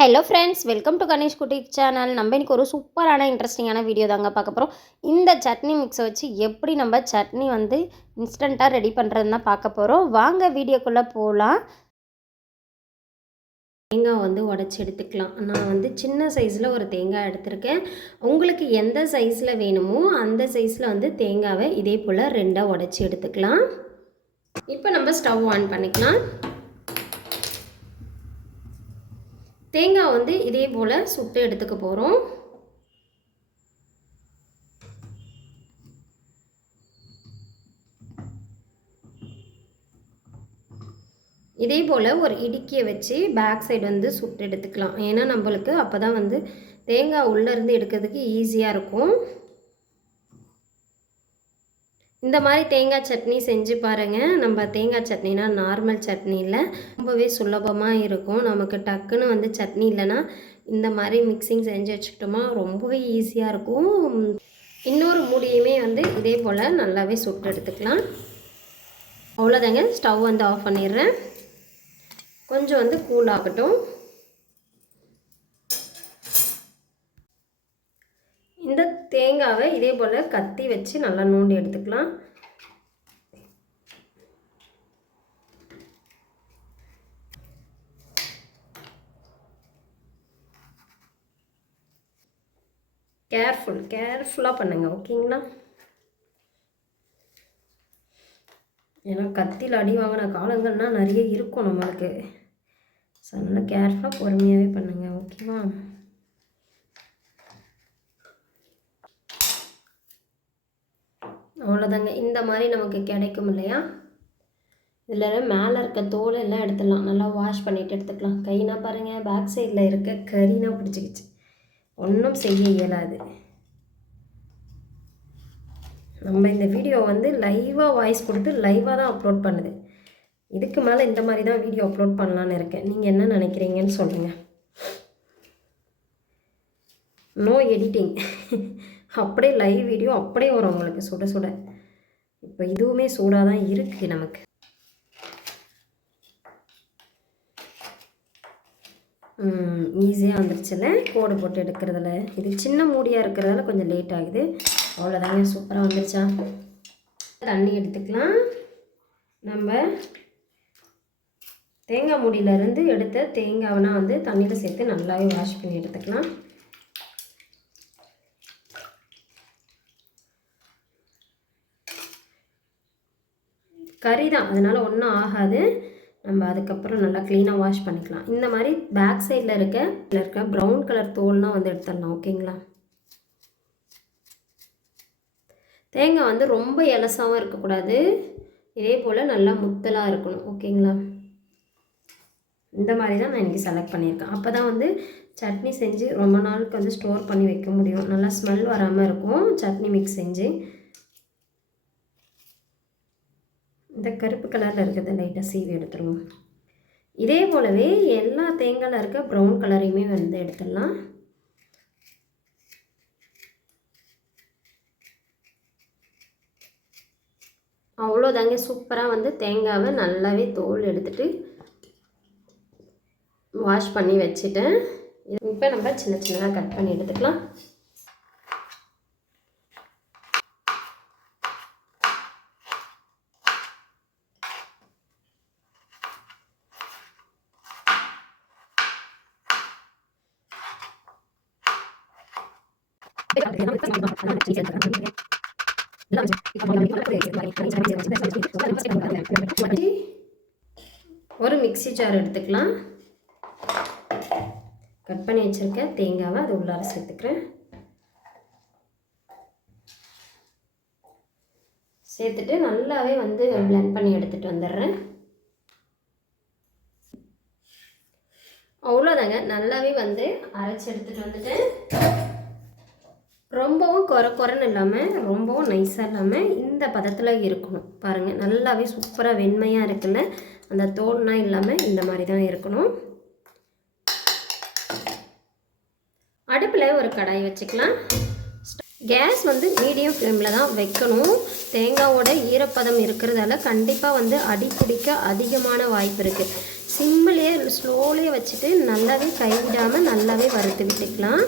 Hello friends welcome to Ganesh Kutty channel நம்ம இன்றைக்கி ஒரு சூப்பரான இன்ட்ரெஸ்டிங்கான வீடியோ தாங்க பார்க்க போகிறோம் இந்த சட்னி மிக்ஸை வச்சு எப்படி நம்ம சட்னி வந்து இன்ஸ்டண்ட்டாக ரெடி பண்ணுறதுன்னு தான் பார்க்க போகிறோம் வாங்க வீடியோக்குள்ளே போகலாம் தேங்காய் வந்து உடச்சி எடுத்துக்கலாம். நான் வந்து சின்ன சைஸில் ஒரு தேங்காய் எடுத்திருக்கேன். உங்களுக்கு எந்த சைஸில் வேணுமோ அந்த சைஸில் வந்து தேங்காவை இதே போல் ரெண்டாக உடச்சி எடுத்துக்கலாம். இப்போ நம்ம ஸ்டவ் ஆன் பண்ணிக்கலாம். தேங்காய் வந்து இதே போல் சுட்டு எடுத்துக்க போகிறோம் இதே போல் ஒரு இடுக்கியை வச்சு பேக் சைடு வந்து சுட்டு எடுத்துக்கலாம். ஏன்னா நம்மளுக்கு அப்போ தான் வந்து தேங்காய் உள்ளேருந்து எடுக்கிறதுக்கு ஈஸியாக இருக்கும். இந்த மாதிரி தேங்காய் சட்னி செஞ்சு பாருங்கள் நம்ம தேங்காய் சட்னினா நார்மல் சட்னி இல்லை. ரொம்பவே சுலபமாக இருக்கும். நமக்கு டக்குன்னு வந்து சட்னி இல்லைன்னா இந்த மாதிரி மிக்சிங் செஞ்சு வச்சுக்கிட்டோமா ரொம்பவே ஈஸியாக இருக்கும். இன்னொரு மூடியுமே வந்து இதே போல் நல்லாவே சுட்டு எடுத்துக்கலாம். அவ்வளோதாங்க ஸ்டவ் வந்து ஆஃப் பண்ணிடுறேன். கொஞ்சம் வந்து கூல் ஆகட்டும் இந்த தேங்காவை இதே போல் கத்தி வச்சு நல்லா நோண்டி எடுத்துக்கலாம். கேர்ஃபுல் கேர்ஃபுல்லாக பண்ணுங்க ஓகேங்களா? ஏன்னா கத்தியில் அடி வாங்கின காலங்கள்னால் நிறைய இருக்கும் நம்மளுக்கு. ஸோ அதனால் கேர்ஃபுல்லாக பொறுமையாகவே பண்ணுங்க ஓகேவா? அவ்வளோதாங்க இந்த மாதிரி நமக்கு கிடைக்கும் இல்லையா? இதில் மேலே இருக்க தோல் எல்லாம் எடுத்துடலாம். நல்லா வாஷ் பண்ணிவிட்டு எடுத்துக்கலாம். கைனா பாருங்கள் பேக் சைடில் இருக்க கறினா பிடிச்சிக்கிச்சு. ஒன்றும் செய்ய இயலாது. நம்ம இந்த வீடியோ வந்து லைவாக வாய்ஸ் கொடுத்து லைவாக தான் அப்லோட் பண்ணுது. இதுக்கு மேலே இந்த மாதிரி தான் வீடியோ அப்லோட் பண்ணலான்னு இருக்கேன். நீங்கள் என்ன நினைக்கிறீங்கன்னு சொல்லுங்கள் நோ எடிட்டிங் அப்படியே லைவ் வீடியோ அப்படியே வரும் அவங்களுக்கு சுட சுட. இப்போ இதுவுமே சூடாக தான் இருக்குது நமக்கு. ஈஸியாக வந்துருச்சுல கோடு போட்டு எடுக்கிறதுல. இது சின்ன மூடியாக இருக்கிறதால கொஞ்சம் லேட் ஆகுது. அவ்வளோதாங்க சூப்பராக வந்துருச்சா? தண்ணி எடுத்துக்கலாம். நம்ம தேங்காய் மூடியிலேருந்து எடுத்த தேங்காவெலாம் வந்து தண்ணியில் சேர்த்து நல்லாவே வாஷ் பண்ணி எடுத்துக்கலாம். கறி தான். அதனால் ஒன்றும் ஆகாது. நம்ம அதுக்கப்புறம் நல்லா க்ளீனாக வாஷ் பண்ணிக்கலாம். இந்த மாதிரி பேக் சைடில் இருக்க இதில் இருக்க ப்ரௌன் கலர் தோல்லாம் வந்து எடுத்துடலாம் ஓகேங்களா தேங்காய் வந்து ரொம்ப இலசாகவும் இருக்கக்கூடாது. இதே போல் நல்லா முத்தலாக இருக்கணும் ஓகேங்களா இந்த மாதிரி தான் நான் இன்றைக்கி செலக்ட் பண்ணியிருக்கேன். அப்போ தான் வந்து சட்னி செஞ்சு ரொம்ப நாளுக்கு வந்து ஸ்டோர் பண்ணி வைக்க முடியும். நல்லா ஸ்மெல் வராமல் இருக்கும். சட்னி மிக்ஸ் செஞ்சு. இந்த கருப்பு கலரில் இருக்கிறத லைட்டாக சீவி எடுத்துருவோம். இதே போலவே எல்லா தேங்காயில் இருக்க ப்ரௌன் கலரையுமே வந்து எடுத்துடலாம். அவ்வளோதாங்க சூப்பராக வந்து தேங்காவை நல்லாவே தோல் எடுத்துகிட்டு வாஷ் பண்ணி வச்சுட்டேன். இப்போ நம்ம சின்ன சின்னதாக கட் பண்ணி எடுத்துக்கலாம். ஒரு மிக்சி ஜார் எடுத்துக்கலாம். கட் பண்ணி வச்சுருக்க தேங்காவை அது உள்ளார சேர்த்துக்கிறேன். சேர்த்துட்டு நல்லாவே வந்து பிளெண்ட் பண்ணி எடுத்துகிட்டு வந்துடுறேன். அவ்வளோதாங்க. நல்லாவே வந்து அரைச்சி எடுத்துகிட்டு வந்துட்டேன். ரொம்பவும் குறை குறைன்னு இல்லாமல் ரொம்பவும் நைஸாக இல்லாமல் இந்த பதத்தில் இருக்கணும். பாருங்கள் நல்லாவே சூப்பராக வெண்மையாக இருக்குல்ல? அந்த தோல்னா இல்லாமல் இந்த மாதிரி தான் இருக்கணும். அடுப்பில் ஒரு கடாய் வச்சுக்கலாம். கேஸ் வந்து மீடியம் ஃப்ளேமில் தான் வைக்கணும். தேங்காவோட ஈரப்பதம் இருக்கிறதால கண்டிப்பாக வந்து அடி பிடிக்க அதிகமான வாய்ப்பு இருக்குது சிம்மிலே அப்படியே ஸ்லோலியே வச்சுட்டு நல்லாவே கைவிடாமல் நல்லாவே வறுத்து விட்டுக்கலாம்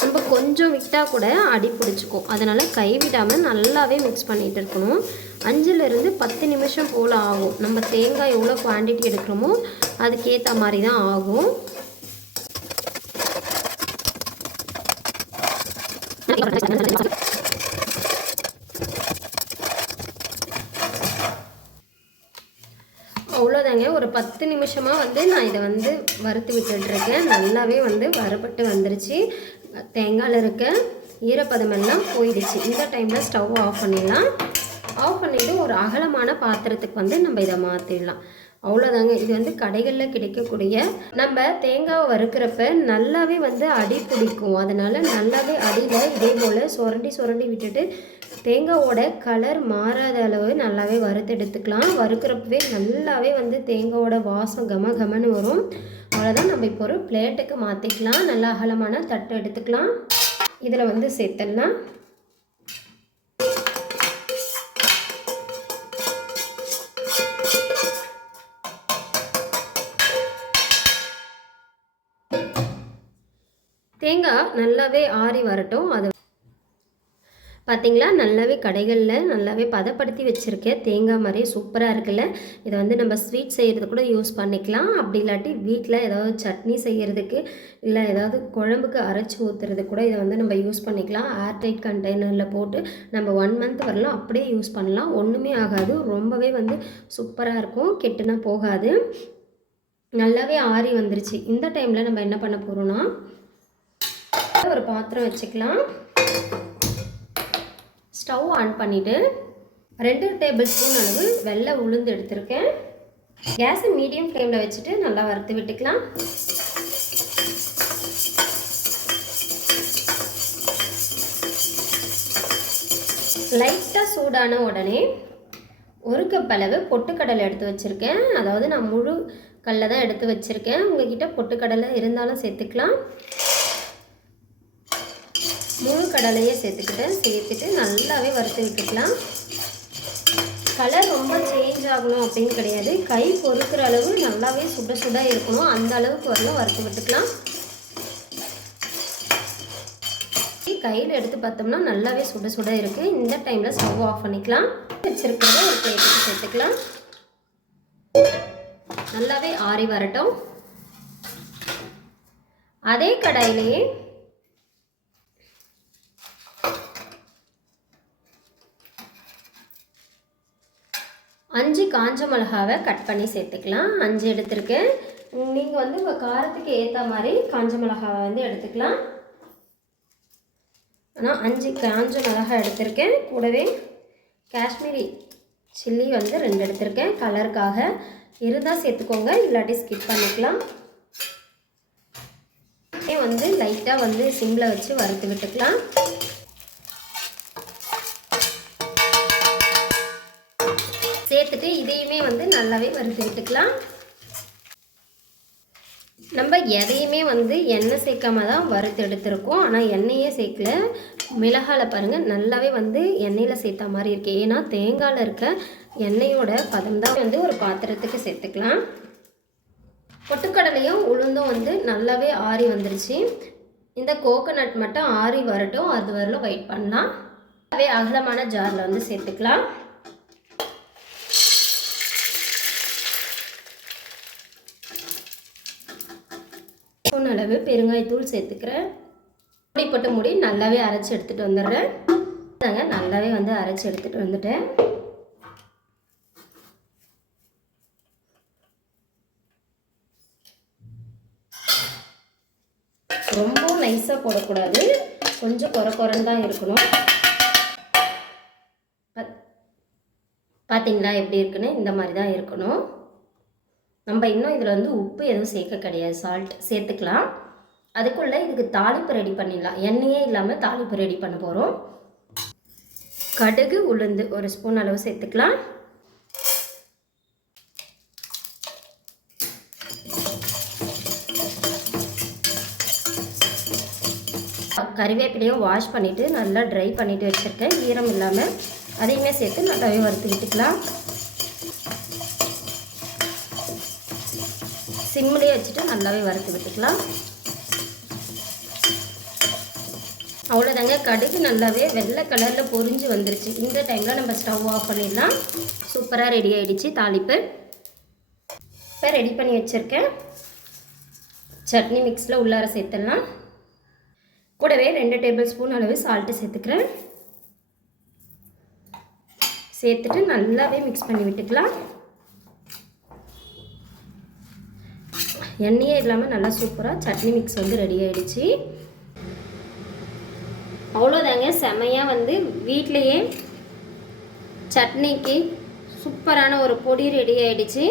நம்ம கொஞ்சம் விட்டால் கூட அடி பிடிச்சிக்கும். அதனால் கைவிடாமல் நல்லாவே மிக்ஸ் பண்ணிகிட்டு இருக்கணும். அஞ்சுலேருந்து பத்து நிமிஷம் போல் ஆகும். நம்ம தேங்காய் எவ்வளோ குவான்டிட்டி எடுக்கிறோமோ அதுக்கேற்ற மாதிரி தான் ஆகும். அவ்வளோதாங்க ஒரு பத்து நிமிஷமாக வந்து நான் இதை வந்து வறுத்து விட்டுட்ருக்கேன் நல்லாவே வந்து வறுபட்டு வந்துருச்சு. தேங்காயில் இருக்க ஈரப்பதம் எல்லாம் போயிடுச்சு. இந்த டைமில் ஸ்டவ் ஆஃப் பண்ணிடலாம். ஆஃப் பண்ணிவிட்டு ஒரு அகலமான பாத்திரத்துக்கு வந்து நம்ம இதை மாற்றிடலாம் அவ்வளோதாங்க இது வந்து கடைகளில் கிடைக்கக்கூடிய நம்ம தேங்காவை வறுக்கிறப்ப நல்லாவே வந்து அடி பிடிக்கும். அதனால் நல்லாவே அடியில் இதே போல் சுரண்டி சுரண்டி விட்டுட்டு தேங்காவோட கலர் மாறாத அளவு நல்லாவே வறுத்து எடுத்துக்கலாம். வறுக்கிறப்பவே நல்லாவே வந்து தேங்காவோட வாசம் கம கமன்னு வரும். அவ்வளோதான் நம்ம இப்போ ஒரு பிளேட்டுக்கு மாற்றிக்கலாம் நல்லா அகலமான தட்டு எடுத்துக்கலாம். இதில் வந்து சேர்த்துடலாம். தேங்காய் நல்லாவே ஆறி வரட்டும். அதை பார்த்தீங்களா நல்லாவே கடைகளில் நல்லாவே பதப்படுத்தி வச்சுருக்கேன். தேங்காய் மாதிரியே சூப்பராக இருக்குல்ல? இதை வந்து நம்ம ஸ்வீட் செய்கிறது கூட யூஸ் பண்ணிக்கலாம். அப்படி இல்லாட்டி வீட்டில் ஏதாவது சட்னி செய்கிறதுக்கு இல்லை ஏதாவது குழம்புக்கு அரைச்சி ஊற்றுறது கூட இதை வந்து நம்ம யூஸ் பண்ணிக்கலாம். ஏர்டைட் கண்டெய்னரில் போட்டு நம்ம ஒன் மந்த் வரலாம். அப்படியே யூஸ் பண்ணலாம். ஒன்றுமே ஆகாது. ரொம்பவே வந்து சூப்பராக இருக்கும். கெட்டுனா போகாது. நல்லாவே ஆறி வந்துருச்சு. இந்த டைமில் நம்ம என்ன பண்ண போகிறோம்னா ஒரு பாத்திரம் வச்சுக்கலாம். ஸ்டவ் ஆன் பண்ணிவிட்டு ரெண்டு டேபிள் ஸ்பூன் அளவு வெள்ளை உளுந்து எடுத்திருக்கேன். கேஸை மீடியம் ஃப்ளேமில் வச்சுட்டு நல்லா வறுத்து விட்டுக்கலாம். லைட்டாக சூடான உடனே ஒரு கப் அளவு பொட்டுக்கடலை எடுத்து வச்சுருக்கேன். அதாவது நான் முழு கல்லை தான் எடுத்து வச்சுருக்கேன். உங்ககிட்ட பொட்டுக்கடலை இருந்தாலும் சேர்த்துக்கலாம். முழு கடலையே சேர்த்துக்கிட்டேன் சேர்த்துட்டு நல்லாவே வறுத்து விட்டுக்கலாம். கலர் ரொம்ப சேஞ்ச் ஆகணும் அப்படின்னு கிடையாது. கை பொறுக்கிற அளவு நல்லாவே சுட சுட இருக்கணும். அந்த அளவுக்கு வரலாம் வறுத்து விட்டுக்கலாம். கையில் எடுத்து பார்த்தோம்னா நல்லாவே சுட சுட இருக்குது இந்த டைமில் ஸ்டவ் ஆஃப் பண்ணிக்கலாம். வச்சுருக்கிறத ஒரு பிளேட்டுக்கு சேர்த்துக்கலாம். நல்லாவே ஆறி வரட்டும். அதே கடாயிலேயே அஞ்சு காஞ்ச மிளகாவை கட் பண்ணி சேர்த்துக்கலாம். அஞ்சு எடுத்திருக்கேன். நீங்கள் வந்து உங்கள் காரத்துக்கு ஏற்ற மாதிரி காஞ்ச மிளகாவை வந்து எடுத்துக்கலாம். ஆனால் அஞ்சு காஞ்ச மிளகாய் எடுத்திருக்கேன். கூடவே காஷ்மீரி சில்லி வந்து ரெண்டு எடுத்திருக்கேன். கலருக்காக இருந்தால் சேர்த்துக்கோங்க. இல்லாட்டி ஸ்கிப் பண்ணிக்கலாம். வந்து லைட்டாக வந்து சிம்மில் வச்சு வறுத்து விட்டுக்கலாம். இதையுமே வந்து நல்லாவே வறுத்துக்கிட்டுக்கலாம் நம்ம எதையுமே வந்து எண்ணெய் சேர்க்காம தான் வறுத்து எடுத்திருக்கோம். ஆனால் எண்ணெயே சேர்க்கல. மிளகாயில் பாருங்கள் நல்லாவே வந்து எண்ணெயில் சேர்த்த மாதிரி இருக்குது ஏன்னா தேங்காயில் இருக்க எண்ணெயோட பதம் தான் வந்து ஒரு பாத்திரத்துக்கு சேர்த்துக்கலாம். பொட்டுக்கடலையும் உளுந்தும் வந்து நல்லாவே ஆறி வந்துருச்சு. இந்த கோகோனட் மட்டும் ஆறி வரட்டும். அது வரலும் வெயிட் பண்ணலாம். அகலமான ஜாரில் வந்து சேர்த்துக்கலாம். ஸ்பூன் அளவு பெருங்காயத்தூள் சேர்த்துக்கிறேன். அப்படிப்பட்ட முடி நல்லாவே அரைச்சி எடுத்துகிட்டு வந்துடுறேன். நாங்க நல்லாவே வந்து அரைச்சி எடுத்துகிட்டு வந்துட்டேன். ரொம்ப நைஸாக போடக்கூடாது. கொஞ்சம் குறை குறைன்னு தான் இருக்கணும். பார்த்தீங்களா எப்படி இருக்குன்னு? இந்த மாதிரி தான் இருக்கணும். நம்ம இன்னும் இதில் வந்து உப்பு எதுவும் சேர்க்க கிடையாது. சால்ட் சேர்த்துக்கலாம். அதுக்குள்ளே இதுக்கு தாளிப்பு ரெடி பண்ணிடலாம். எண்ணெயே இல்லாமல் தாளிப்பு ரெடி பண்ண போகிறோம் கடுகு உளுந்து ஒரு ஸ்பூன் அளவு சேர்த்துக்கலாம். கறிவேப்பிலையும் வாஷ் பண்ணிவிட்டு நல்லா ட்ரை பண்ணிவிட்டு வச்சுருக்கேன். ஈரம் இல்லாமல் அதையுமே சேர்த்து நல்லாவே வறுத்து விட்டுக்கலாம். சிம்லேயே வச்சுட்டு நல்லாவே வறுத்து விட்டுக்கலாம். அவ்வளோதாங்க கடுகு நல்லாவே வெள்ளை கலரில் பொரிஞ்சு வந்துருச்சு. இந்த டைமில் நம்ம ஸ்டவ் ஆஃப் பண்ணிடலாம். சூப்பராக ரெடி ஆகிடுச்சு தாளிப்பு. இப்போ ரெடி பண்ணி வச்சுருக்கேன். சட்னி மிக்ஸில் உள்ளார சேர்த்துடலாம். கூடவே ரெண்டு டேபிள் ஸ்பூன் அளவு சால்ட்டு சேர்த்துக்கிறேன். சேர்த்துட்டு நல்லாவே மிக்ஸ் பண்ணி விட்டுக்கலாம். எண்ணெயே இல்லாமல் நல்லா சூப்பராக சட்னி மிக்ஸ் வந்து ரெடி ஆகிடுச்சு அவ்வளோதாங்க செமையாக வந்து வீட்லேயே சட்னிக்கு சூப்பரான ஒரு பொடி ரெடி ஆகிடுச்சு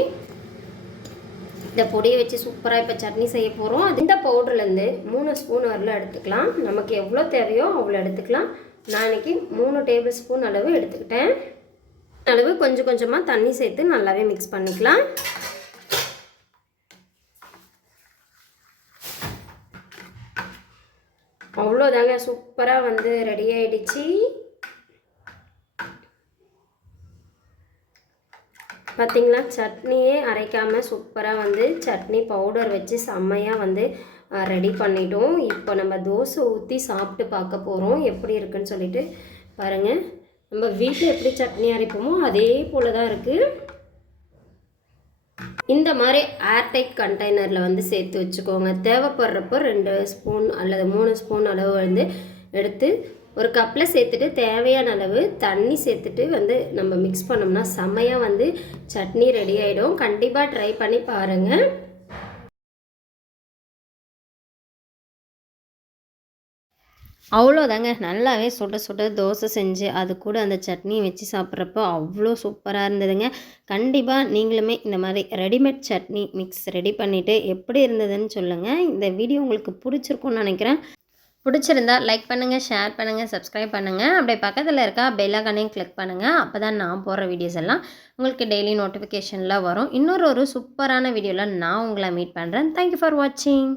இந்த பொடியை வச்சு சூப்பராக இப்போ சட்னி செய்ய போகிறோம் அது இந்த பவுடர்லேருந்து மூணு ஸ்பூன் வரல எடுத்துக்கலாம். நமக்கு எவ்வளோ தேவையோ அவ்வளோ எடுத்துக்கலாம். நான் இன்றைக்கி மூணு டேபிள் ஸ்பூன் அளவு எடுத்துக்கிட்டேன். அளவு கொஞ்சம் கொஞ்சமாக தண்ணி சேர்த்து நல்லாவே மிக்ஸ் பண்ணிக்கலாம். அவ்வளோதாங்க சூப்பராக வந்து ரெடி ஆயிடுச்சு. பார்த்தீங்களா சட்னியே அரைக்காமல் சூப்பராக வந்து சட்னி பவுடர் வச்சு செம்மையாக வந்து ரெடி பண்ணிட்டோம். இப்போ நம்ம தோசை ஊற்றி சாப்பிட்டு பார்க்க போகிறோம் எப்படி இருக்குன்னு சொல்லிட்டு பாருங்கள் நம்ம வீட்டில் எப்படி சட்னி அரைப்போமோ அதே போல் தான் இருக்குது இந்த மாதிரி ஏர்டைட் கண்டெய்னரில் வந்து சேர்த்து வச்சுக்கோங்க. தேவைப்படுறப்போ ரெண்டு ஸ்பூன் அல்லது மூணு ஸ்பூன் அளவு வந்து எடுத்து ஒரு கப்பில் சேர்த்துட்டு தேவையான அளவு தண்ணி சேர்த்துட்டு வந்து நம்ம மிக்ஸ் பண்ணோம்னா செம்மையாக வந்து சட்னி ரெடி ஆகிடும் கண்டிப்பாக ட்ரை பண்ணி பாருங்கள் அவ்வளோதாங்க. நல்லாவே சுட சுட தோசை செஞ்சு அது கூட அந்த சட்னியை வச்சு சாப்பிட்றப்போ அவ்வளோ சூப்பராக இருந்ததுங்க. கண்டிப்பாக நீங்களுமே இந்த மாதிரி ரெடிமேட் சட்னி மிக்ஸ் ரெடி பண்ணிவிட்டு எப்படி இருந்ததுன்னு சொல்லுங்கள் இந்த வீடியோ உங்களுக்கு பிடிச்சிருக்கும்னு நினைக்கிறேன். பிடிச்சிருந்தா லைக் பண்ணுங்கள் ஷேர் பண்ணுங்கள் சப்ஸ்கிரைப் பண்ணுங்கள் அப்படியே பக்கத்தில் இருக்கா பெல்லாக்கானையும் கிளிக் பண்ணுங்கள் அப்போ தான் நான் போடுற வீடியோஸ் எல்லாம் உங்களுக்கு டெய்லி நோட்டிஃபிகேஷனில் வரும். இன்னொரு ஒரு சூப்பரான வீடியோவில் நான் உங்களை மீட் பண்ணுறேன் தேங்க்யூ ஃபார் வாட்சிங்